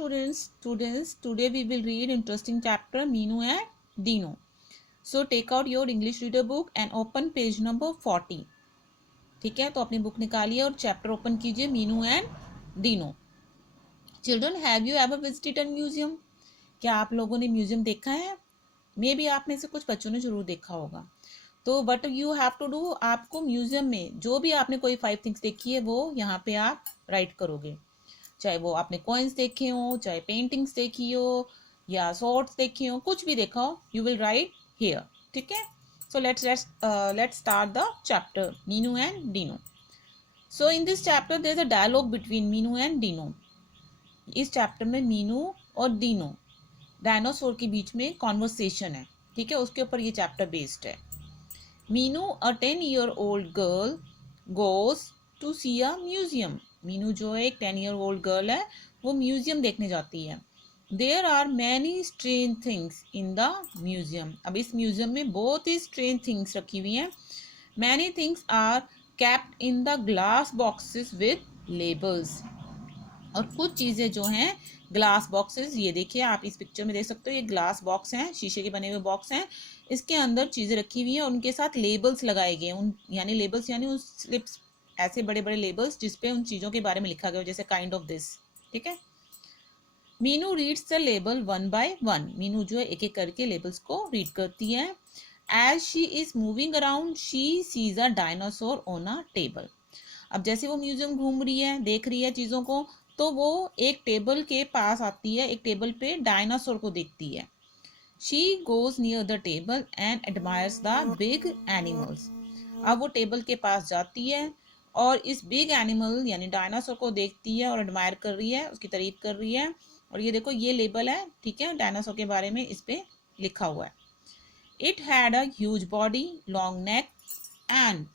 students, today we will read interesting chapter Minu and Dino. So take out your English reader book and open page number 40. ठीक है, तो अपनी book निकालिए और chapter open कीजिए Meenu and Dino. Children, have you ever visited a museum? क्या आप लोगों ने म्यूजियम देखा है? मे बी आप में से कुछ बच्चों ने जरूर देखा होगा. तो what you have to do, आपको म्यूजियम में जो भी आपने कोई 5 थिंग्स देखी है वो यहाँ पे आप राइट करोगे. चाहे वो आपने कॉइन्स देखे हो, चाहे पेंटिंग्स देखी हो या स्वॉर्ड्स देखी हो, कुछ भी देखा हो, यू विल राइट हियर. ठीक है, सो let's start the chapter Minu and Dino. So in this chapter there is a dialogue between Minu and Dino. इस चैप्टर में मीनू और डीनो डायनासोर के बीच में कॉन्वर्सेशन है. ठीक है, उसके ऊपर ये चैप्टर बेस्ड है. Meenu, a 10-year-old girl, goes to see a museum. Meenu जो है एक 10-year-old गर्ल है, वो म्यूजियम देखने जाती है. There are many strange things in the museum. अब इस म्यूजियम में बहुत ही स्ट्रेंज थिंग्स रखी हुई हैं. Many things are kept in the glass boxes with labels. और कुछ चीज़ें जो हैं ग्लास बॉक्सेस, ये देखिए आप इस पिक्चर में देख सकते हो, ये ग्लास बॉक्स हैं, शीशे के बने हुए बॉक्स हैं. इसके अंदर चीज़ें रखी हुई हैं और उनके साथ लेबल्स लगाए गए हैं. उन यानी लेबल्स यानी उन स्लिप्स, ऐसे बड़े बड़े लेबल्स जिसपे उन चीज़ों के बारे में लिखा गया हो, जैसे काइंड ऑफ दिस. ठीक है, Meenu reads the label 1 by 1. Meenu जो है एक एक करके लेबल्स को रीड करती है. As she is moving around she sees a dinosaur on a table. अब जैसे वो म्यूजियम घूम रही है, देख रही है चीज़ों को, तो वो एक टेबल के पास आती है, एक टेबल पे डायनासोर को देखती है. She goes near the table and admires the big animals. अब वो टेबल के पास जाती है और इस बिग एनिमल यानी डायनासोर को देखती है और एडमायर कर रही है, उसकी तारीफ कर रही है. और ये देखो, ये लेबल है, ठीक है, डायनासोर के बारे में इस पे लिखा हुआ है. It had a huge body, long neck and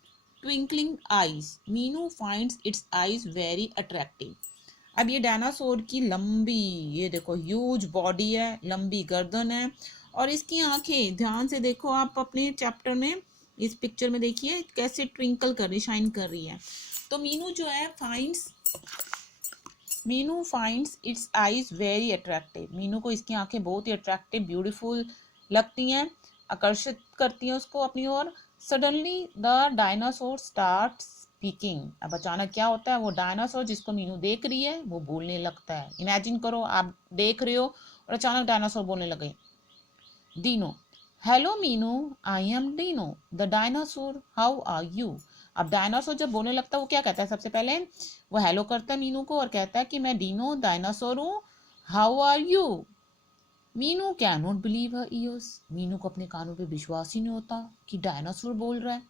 twinkling eyes. Meenu finds it's eyes very attractive. अब ये डायनासोर की लंबी, ये देखो ह्यूज बॉडी है, लंबी गर्दन है, और इसकी आंखें ध्यान से देखो आप अपने चैप्टर में, इस पिक्चर में देखिए कैसे ट्विंकल कर रही, शाइन कर रही है. तो मीनू जो है Meenu finds it's eyes very attractive. Meenu को इसकी आंखें बहुत ही अट्रैक्टिव, ब्यूटीफुल लगती हैं, आकर्षित करती हैं उसको अपनी ओर. Suddenly the dinosaur start speaking. अब अचानक क्या होता है, वो डायनासोर जिसको मीनू देख रही है वो बोलने लगता है. इमेजिन करो आप देख रहे हो और अचानक डायनासोर बोलने लगे. Dino, hello Meenu, I am Dino the dinosaur, how are you. अब डायनासोर जब बोलने लगता है वो क्या कहता है, सबसे पहले वो हेलो करता है मीनू को और कहता है कि मैं डीनो डायनासोर हूँ, how are you. Meenu can not believe her ears. Meenu को अपने कानों पे विश्वास ही नहीं होता कि डायनासोर बोल रहा है.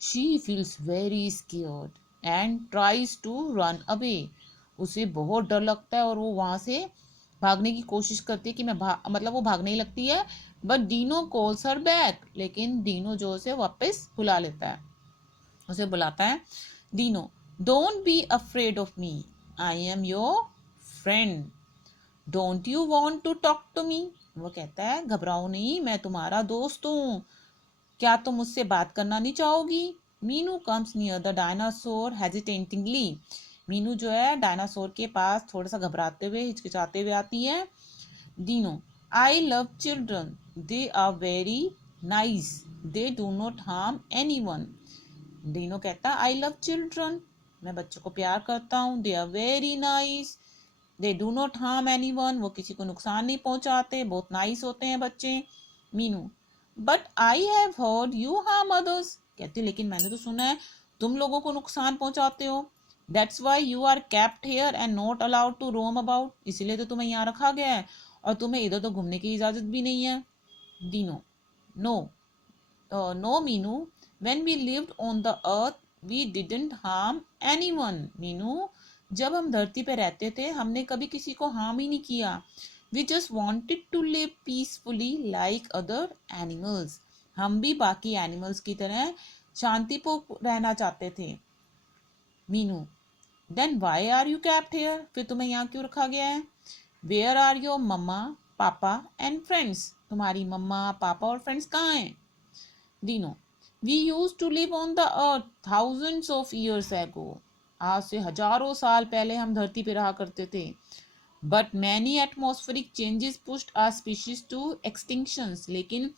She feels very scared and tries to run away. उसे बहुत डर लगता है और वो वहाँ से भागने की कोशिश करती है कि मतलब वो भागने ही लगती है. But Dino calls her back. लेकिन डीनो जो उसे वापस बुला लेता है, उसे बुलाता है. Dino, don't be afraid of me, I am your friend, don't you want to talk to me. वो कहता है घबराओ नहीं, मैं तुम्हारा दोस्त हूँ, क्या तुम मुझसे बात करना नहीं चाहोगी. Meenu comes near the dinosaur hesitatingly. Meenu जो है डायनासोर के पास थोड़ा सा घबराते हुए, हिचकिचाते हुए आती है. Dino, I love children, they are very nice, they do not harm anyone. Dino कहता है आई लव चिल्ड्रन, मैं बच्चों को प्यार करता हूँ, they are very nice, they do not harm anyone, वो किसी को नुकसान नहीं पहुंचाते, बहुत नाइस होते हैं बच्चे. Meenu, but I have heard you harm others. कहती लेकिन मैंने तो सुना है तुम लोगों को नुकसान पहुंचाते हो. That's why you are kept here and not allowed to roam about. इसीलिए तो तुम्हें यहाँ रखा गया है और तुम्हें इधर तो घूमने की इजाजत भी नहीं है. Dino, no no Meenu, when we lived on the earth we didn't harm anyone. Meenu, जब हम धरती पे रहते थे हमने कभी किसी को हार्म ही नहीं किया. we just wanted to live peacefully like other animals. हम भी बाकी एनिमल्स की तरह शांतिपूर्वक रहना चाहते थे. Meenu, then why are you kept here. फिर तुम्हें यहाँ क्यों रखा गया है. where are your मम्मा, पापा and friends. तुम्हारी मम्मा, पापा और फ्रेंड्स कहाँ हैं. Dino, We used to live on the earth thousands of years ago. आज से हजारों साल पहले हम धरती पे रहा करते थे. But many atmospheric changes pushed our species to extinctions, लेकिन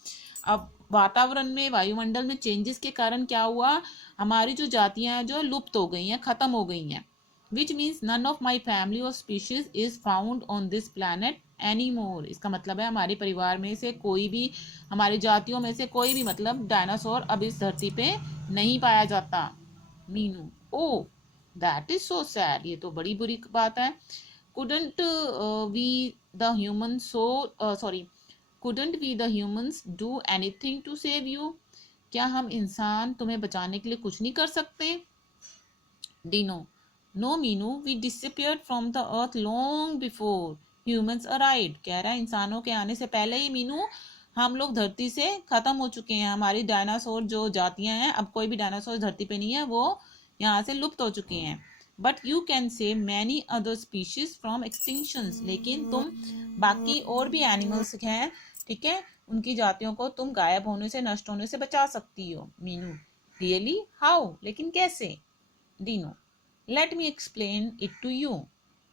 अब वातावरण में, वायुमंडल में चेंजेस के कारण क्या हुआ, हमारी जो जातियां हैं जो लुप्त हो गई हैं, खत्म हो गई हैं. Which means none of my family or species is found on this planet any more. इसका मतलब है हमारे परिवार में से कोई भी, हमारी जातियों में से कोई भी, मतलब डायनासोर अब इस धरती पे नहीं पाया जाता. मीनू, ओ दैट इज सो सैड, ये तो बड़ी बुरी बात है. couldn't we the humans so sorry couldn't we the humans do anything to save you? क्या हम इंसान तुम्हें बचाने के लिए कुछ नहीं कर सकते? Dino, no Meenu, we disappeared from the earth long before humans arrived. कह रहा है इंसानों के आने से पहले ही मीनू हम लोग धरती से खत्म हो चुके हैं. हमारी डायनासोर जो जातियां हैं, अब कोई भी डायनासोर धरती पे नहीं है, वो यहाँ से लुप्त हो चुके हैं. But you can say many other species from extinctions, लेकिन तुम बाकी और भी एनिमल्स हैं, ठीक है, उनकी जातियों को तुम गायब होने से, नष्ट होने से बचा सकती हो. मीनू, रियली, हाउ, लेकिन कैसे? Dino, let me explain it to you,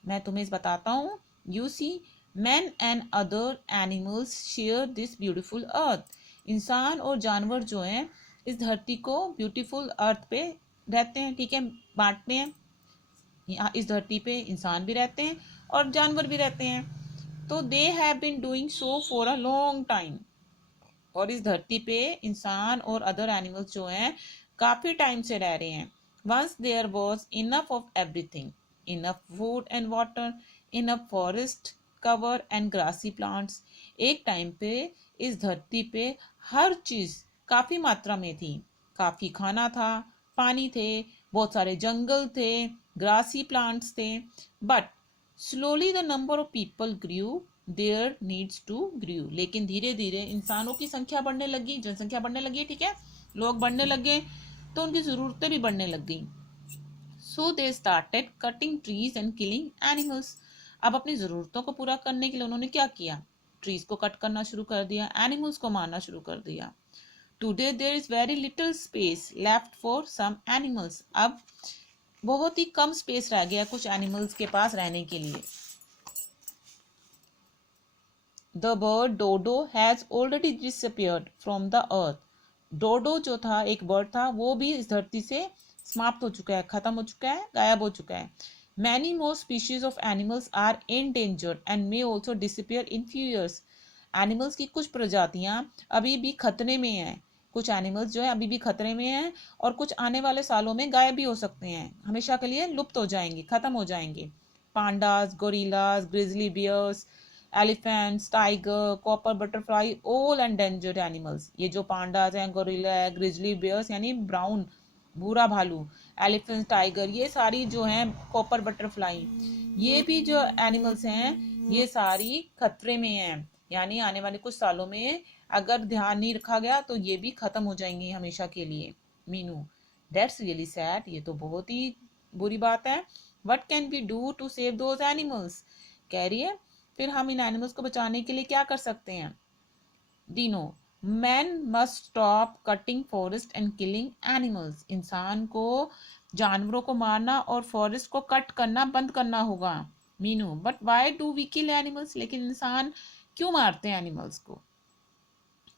मैं तुम्हें बताता हूँ. You see, man and other animals share this beautiful earth. इंसान और जानवर जो हैं इस धरती को ब्यूटीफुल अर्थ पे रहते हैं, ठीक है, बांटते हैं. यहाँ इस धरती पे इंसान भी रहते हैं और जानवर भी रहते हैं. तो they have been doing so for a long time. और इस धरती पे इंसान और अदर एनिमल्स जो हैं काफी टाइम से रह रहे हैं. Once there was enough of everything, enough food and water, enough forest cover and grassy plants. एक टाइम पे इस धरती पे हर चीज काफी मात्रा में थी. काफी खाना था, पानी थे, बहुत सारे जंगल थे, ग्रासी प्लांट्स थे. But slowly the number of people grew, their needs too grew. लेकिन धीरे धीरे इंसानों की संख्या बढ़ने लगी, जनसंख्या बढ़ने लगी, ठीक है, लोग बढ़ने लगे, तो उनकी ज़रूरतें भी बढ़ने लग गई. So they started cutting trees and killing animals. अब अपनी ज़रूरतों को पूरा करने के लिए उन्होंने क्या किया? ट्रीज को कट करना शुरू कर दिया, एनिमल्स को मारना शुरू कर दिया. Today there is very little space left for some animals. अब बहुत ही कम स्पेस रह गया कुछ एनिमल्स के पास रहने के लिए. The bird dodo has already disappeared from the earth. Dodo जो था, एक बर्ड था, वो भी इस धरती से समाप्त हो चुका है, खत्म हो चुका है, गायब हो चुका है. Many more species of animals are endangered and may also disappear in few years. Animals की कुछ प्रजातियां अभी भी खतरे में हैं. कुछ एनिमल्स जो है अभी भी खतरे में हैं और कुछ आने वाले सालों में गायब भी हो सकते हैं, हमेशा के लिए लुप्त हो जाएंगे, खत्म हो जाएंगे. Pandas, gorillas, grizzly bears, elephants, tiger, copper butterfly, all endangered animals. ये जो पांडास हैं, गोरिल्ला है, ग्रिजली बियर्स यानी ब्राउन, भूरा भालू, एलिफेंट, टाइगर, ये सारी जो हैं, कॉपर बटरफ्लाई, ये भी जो एनिमल्स हैं ये सारी खतरे में हैं. यानी आने वाले कुछ सालों में अगर ध्यान नहीं रखा गया तो ये भी खत्म हो जाएंगी हमेशा के लिए. मीनू, दैट्स रियली सैड, ये तो बहुत ही बुरी बात है. What can we do to save those animals? कह रही है फिर हम इन एनिमल्स को बचाने के लिए क्या कर सकते हैं? Dino, man must stop cutting forest and killing animals. इंसान को जानवरों को मारना और फॉरेस्ट को कट करना बंद करना होगा. Meenu, but why do we kill animals? लेकिन इंसान क्यों मारते हैं एनिमल्स को?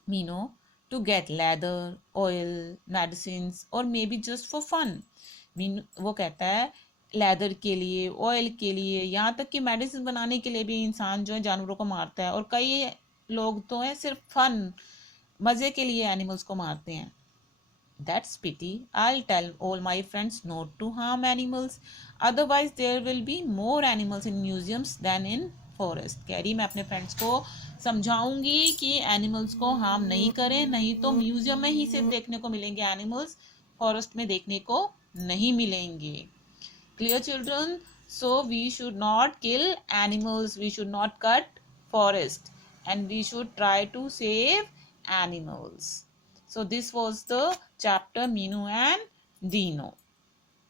Meenu, to get leather, oil, medicine or maybe just for fun. Meenu, वो कहता है लेदर के लिए, ऑयल के लिए, यहाँ तक कि मेडिसिन बनाने के लिए भी इंसान जो है जानवरों को मारता है. और कई लोग तो है सिर्फ फन, मजे के लिए एनिमल्स को मारते हैं. That's pity. I tell all my friends not to harm animals, otherwise there will be more animals in museums than in forest. कह रही मैं अपने फ्रेंड्स को समझाऊंगी कि एनिमल्स को हार्म नहीं करें, नहीं तो म्यूजियम में ही सिर्फ देखने को मिलेंगे एनिमल्स, फॉरेस्ट में देखने को नहीं मिलेंगे. Clear, children? So we should not kill animals, we should not cut forest, and we should try to save animals. So this was the chapter Minu and Dino.